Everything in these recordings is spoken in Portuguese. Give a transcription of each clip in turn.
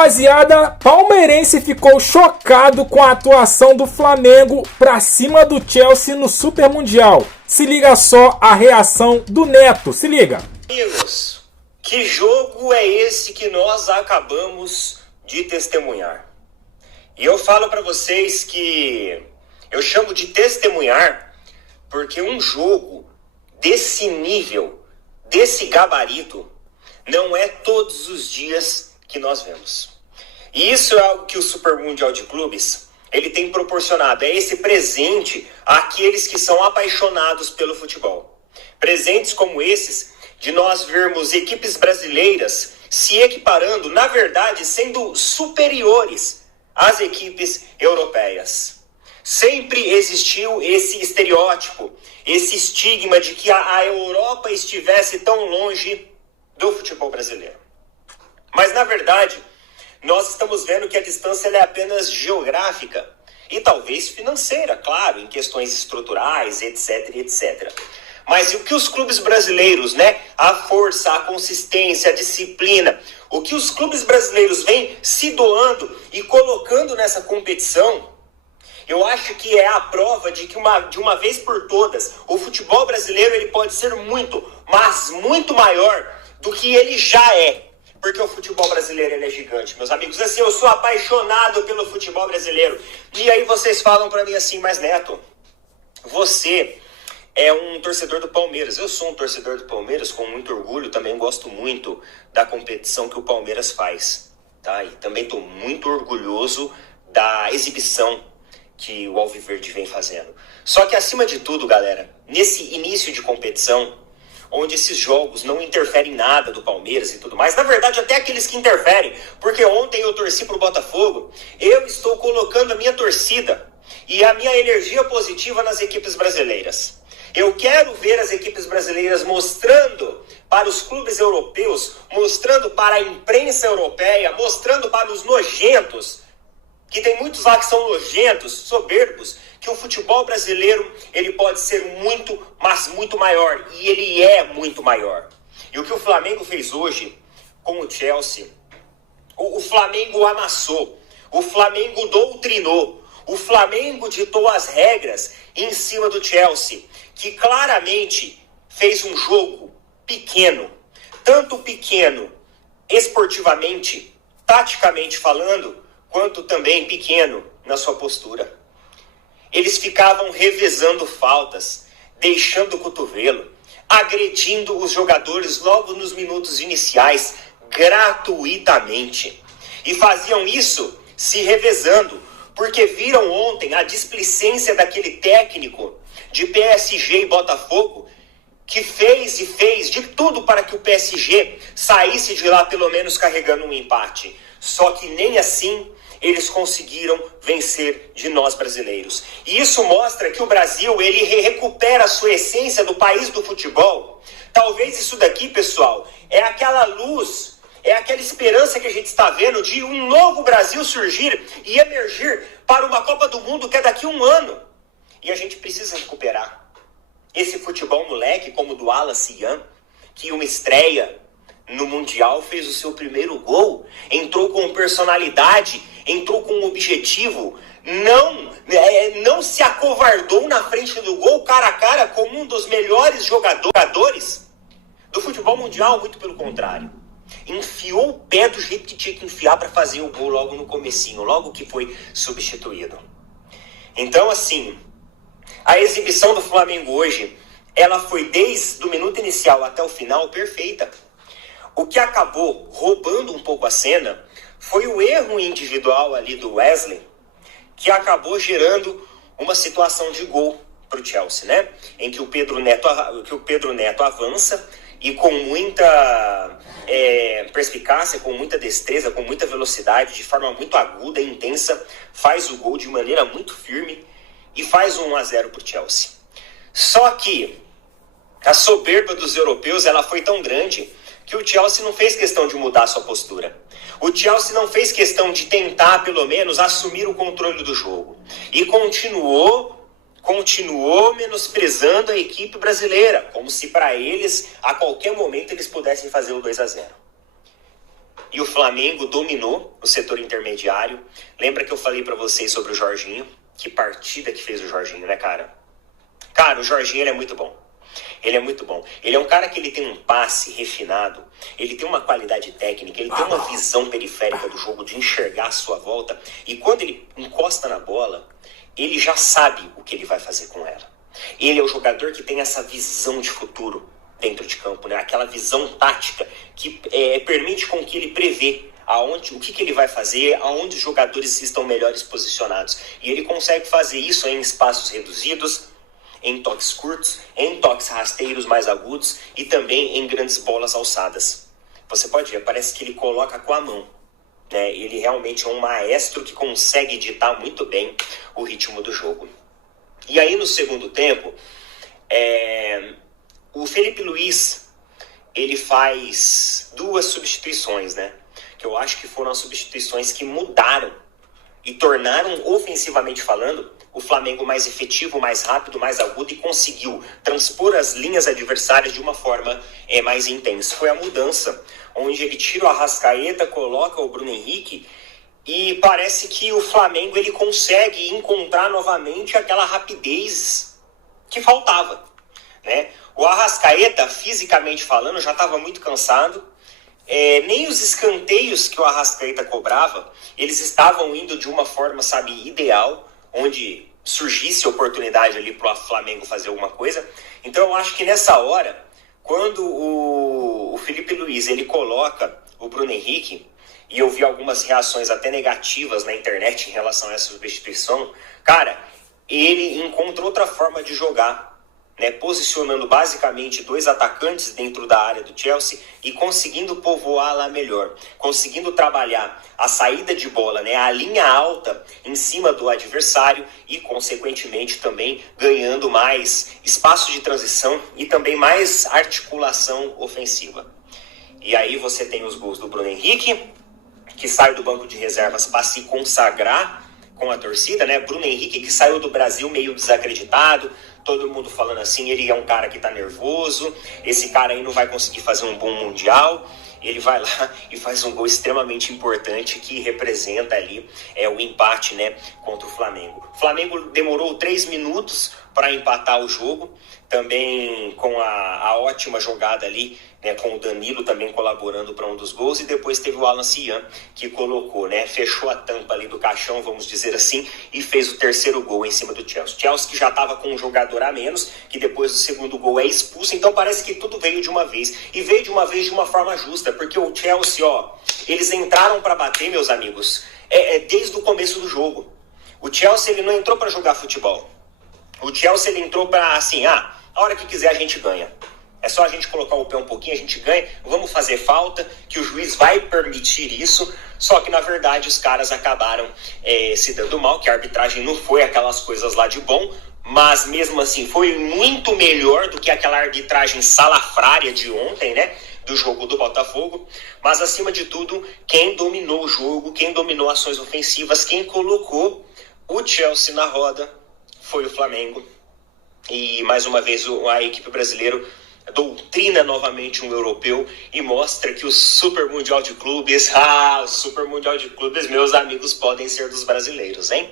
rapaziada, palmeirense ficou chocado com a atuação do Flamengo pra cima do Chelsea no Super Mundial. Se liga só a reação do Neto, se liga. Amigos, que jogo é esse que nós acabamos de testemunhar? E eu falo pra vocês que eu chamo de testemunhar porque um jogo desse nível, desse gabarito, não é todos os dias que nós vemos. E isso é algo que o Super Mundial de Clubes ele tem proporcionado. É esse presente àqueles que são apaixonados pelo futebol. Presentes como esses, de nós vermos equipes brasileiras se equiparando, na verdade, sendo superiores às equipes europeias. Sempre existiu esse estereótipo, esse estigma de que a Europa estivesse tão longe do futebol brasileiro. Mas, na verdade, nós estamos vendo que a distância é apenas geográfica e talvez financeira, claro, em questões estruturais, etc, etc. Mas o que os clubes brasileiros, a força, a consistência, a disciplina, o que os clubes brasileiros vêm se doando e colocando nessa competição, eu acho que é a prova de que de uma vez por todas, o futebol brasileiro ele pode ser muito, mas muito maior do que ele já é. Porque o futebol brasileiro ele é gigante, meus amigos. Assim, eu sou apaixonado pelo futebol brasileiro. E aí vocês falam pra mim assim, mas Neto, você é um torcedor do Palmeiras. Eu sou um torcedor do Palmeiras com muito orgulho. Também gosto muito da competição que o Palmeiras faz, tá? E também tô muito orgulhoso da exibição que o Alviverde vem fazendo. Só que acima de tudo, galera, nesse início de competição, onde esses jogos não interferem em nada do Palmeiras e tudo mais. Na verdade, até aqueles que interferem, porque ontem eu torci pro Botafogo, eu estou colocando a minha torcida e a minha energia positiva nas equipes brasileiras. Eu quero ver as equipes brasileiras mostrando para os clubes europeus, mostrando para a imprensa europeia, mostrando para os nojentos, que tem muitos lá que são nojentos, soberbos, que o futebol brasileiro ele pode ser muito, mas muito maior. E ele é muito maior. E o que o Flamengo fez hoje com o Chelsea, o Flamengo amassou, o Flamengo doutrinou, o Flamengo ditou as regras em cima do Chelsea, que claramente fez um jogo pequeno, tanto pequeno esportivamente, taticamente falando, quanto também pequeno na sua postura. Eles ficavam revezando faltas, deixando o cotovelo, agredindo os jogadores logo nos minutos iniciais, gratuitamente. E faziam isso se revezando, porque viram ontem a displicência daquele técnico de PSG e Botafogo, que fez de tudo para que o PSG saísse de lá pelo menos carregando um empate. Só que nem assim eles conseguiram vencer de nós brasileiros. E isso mostra que o Brasil, ele recupera a sua essência do país do futebol. Talvez isso daqui, pessoal, é aquela luz, é aquela esperança que a gente está vendo de um novo Brasil surgir e emergir para uma Copa do Mundo que é daqui a um ano. E a gente precisa recuperar esse futebol moleque, como o do Wallace Jan, que uma estreia no Mundial fez o seu primeiro gol, entrou com personalidade, entrou com um objetivo, não se acovardou na frente do gol, cara a cara, como um dos melhores jogadores do futebol mundial, muito pelo contrário. Enfiou o pé do jeito que tinha que enfiar para fazer o gol logo no comecinho, logo que foi substituído. Então, assim, a exibição do Flamengo hoje, ela foi desde o minuto inicial até o final perfeita. O que acabou roubando um pouco a cena foi o erro individual ali do Wesley, que acabou gerando uma situação de gol para o Chelsea, em que o Pedro Neto avança e com muita perspicácia, com muita destreza, com muita velocidade, de forma muito aguda e intensa, faz o gol de maneira muito firme e faz 1-0 para o Chelsea. Só que a soberba dos europeus ela foi tão grande que o Chelsea não fez questão de mudar sua postura. O Chelsea não fez questão de tentar, pelo menos, assumir o controle do jogo. E continuou menosprezando a equipe brasileira, como se para eles, a qualquer momento, eles pudessem fazer o 2-0. e o Flamengo dominou o setor intermediário. Lembra que eu falei para vocês sobre o Jorginho? Que partida que fez o Jorginho, né, cara? Cara, o Jorginho ele é muito bom. Ele é muito bom. Ele é um cara que ele tem um passe refinado, ele tem uma qualidade técnica, ele tem uma visão periférica do jogo de enxergar a sua volta. E quando ele encosta na bola, ele já sabe o que ele vai fazer com ela. Ele é o jogador que tem essa visão de futuro dentro de campo, né? Aquela visão tática que permite com que ele prevê o que ele vai fazer, aonde os jogadores estão melhores posicionados. E ele consegue fazer isso em espaços reduzidos, em toques curtos, em toques rasteiros mais agudos e também em grandes bolas alçadas. Você pode ver, parece que ele coloca com a mão, né? Ele realmente é um maestro que consegue ditar muito bem o ritmo do jogo. E aí no segundo tempo, o Felipe Luiz, ele faz 2 substituições, né? Que eu acho que foram as substituições que mudaram e tornaram, ofensivamente falando, o Flamengo mais efetivo, mais rápido, mais agudo e conseguiu transpor as linhas adversárias de uma forma mais intensa. Foi a mudança, onde ele tira o Arrascaeta, coloca o Bruno Henrique e parece que o Flamengo ele consegue encontrar novamente aquela rapidez que faltava, né? O Arrascaeta, fisicamente falando, já estava muito cansado. Nem os escanteios que o Arrascaeta cobrava, eles estavam indo de uma forma, sabe, ideal, onde surgisse oportunidade ali para o Flamengo fazer alguma coisa. Então eu acho que nessa hora, quando o Felipe Luiz ele coloca o Bruno Henrique, e eu vi algumas reações até negativas na internet em relação a essa substituição, cara, ele encontrou outra forma de jogar, né, posicionando basicamente 2 atacantes dentro da área do Chelsea e conseguindo povoar lá melhor, conseguindo trabalhar a saída de bola, né, a linha alta em cima do adversário e, consequentemente, também ganhando mais espaço de transição e também mais articulação ofensiva. E aí você tem os gols do Bruno Henrique, que sai do banco de reservas para se consagrar com a torcida, né? Bruno Henrique, que saiu do Brasil meio desacreditado, todo mundo falando assim, ele é um cara que tá nervoso, esse cara aí não vai conseguir fazer um bom mundial. Ele vai lá e faz um gol extremamente importante que representa ali o empate, né, contra o Flamengo. O Flamengo demorou 3 minutos para empatar o jogo, também com a ótima jogada ali, né, com o Danilo também colaborando para um dos gols, e depois teve o Alan Cian que colocou, né, fechou a tampa ali do caixão, vamos dizer assim, e fez o terceiro gol em cima do Chelsea. Chelsea que já estava com um jogador a menos, que depois do segundo gol é expulso, então parece que tudo veio de uma vez, e veio de uma vez de uma forma justa, porque o Chelsea, eles entraram para bater, meus amigos, desde o começo do jogo. O Chelsea, ele não entrou para jogar futebol. O Chelsea, ele entrou para, assim, a hora que quiser a gente ganha. É só a gente colocar o pé um pouquinho, a gente ganha, vamos fazer falta, que o juiz vai permitir isso. Só que, na verdade, os caras acabaram se dando mal, que a arbitragem não foi aquelas coisas lá de bom, mas mesmo assim foi muito melhor do que aquela arbitragem salafrária de ontem, né? Do jogo do Botafogo. Mas, acima de tudo, quem dominou o jogo, quem dominou ações ofensivas, quem colocou o Chelsea na roda foi o Flamengo. E, mais uma vez, a equipe brasileira doutrina novamente um europeu e mostra que o Super Mundial de Clubes, o Super Mundial de Clubes, meus amigos, podem ser dos brasileiros, hein?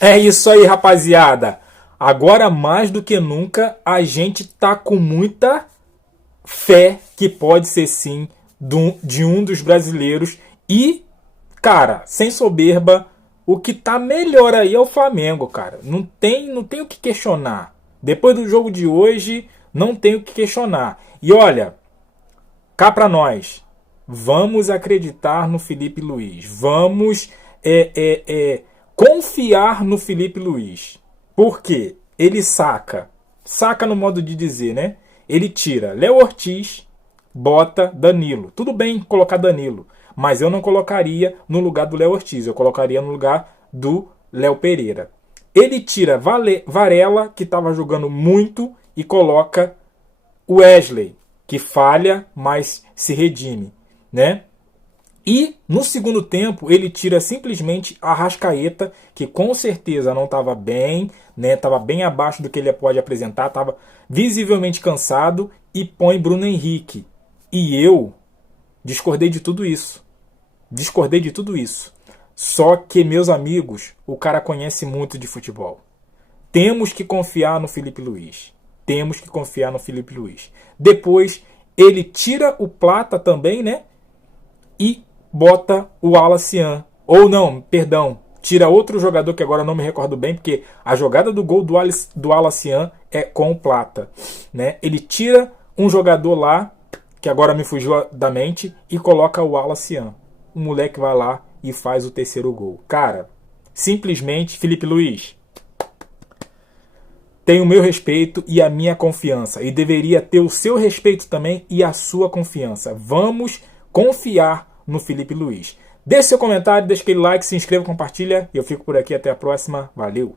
É isso aí, rapaziada. Agora, mais do que nunca, a gente tá com muita fé que pode ser sim de um dos brasileiros. E, cara, sem soberba, o que tá melhor aí é o Flamengo, cara. Não tem o que questionar. Depois do jogo de hoje, não tem o que questionar. E olha, cá pra nós, vamos acreditar no Felipe Luiz. Vamos confiar no Felipe Luiz. Por quê? Ele saca no modo de dizer, né? Ele tira Léo Ortiz, bota Danilo. Tudo bem colocar Danilo, mas eu não colocaria no lugar do Léo Ortiz. Eu colocaria no lugar do Léo Pereira. Ele tira Varela, que estava jogando muito, e coloca o Wesley, que falha, mas se redime, né? E no segundo tempo ele tira simplesmente Arrascaeta, que com certeza não estava bem, né? Estava bem abaixo do que ele pode apresentar, estava visivelmente cansado, e põe Bruno Henrique. E eu discordei de tudo isso. Discordei de tudo isso. Só que, meus amigos, o cara conhece muito de futebol. Temos que confiar no Filipe Luís. Temos que confiar no Filipe Luís. Depois, ele tira o Plata também, né? E bota o Alacian. Ou não, perdão, tira outro jogador que agora não me recordo bem, porque a jogada do gol do Alacian é com o Plata, né? Ele tira um jogador lá, que agora me fugiu da mente, e coloca o Alacian. O moleque vai lá e faz o terceiro gol. Cara, simplesmente, Filipe Luís, tem o meu respeito e a minha confiança. E deveria ter o seu respeito também e a sua confiança. Vamos confiar no Filipe Luís. Deixe seu comentário, deixe aquele like, se inscreva, compartilha. E eu fico por aqui. Até a próxima. Valeu!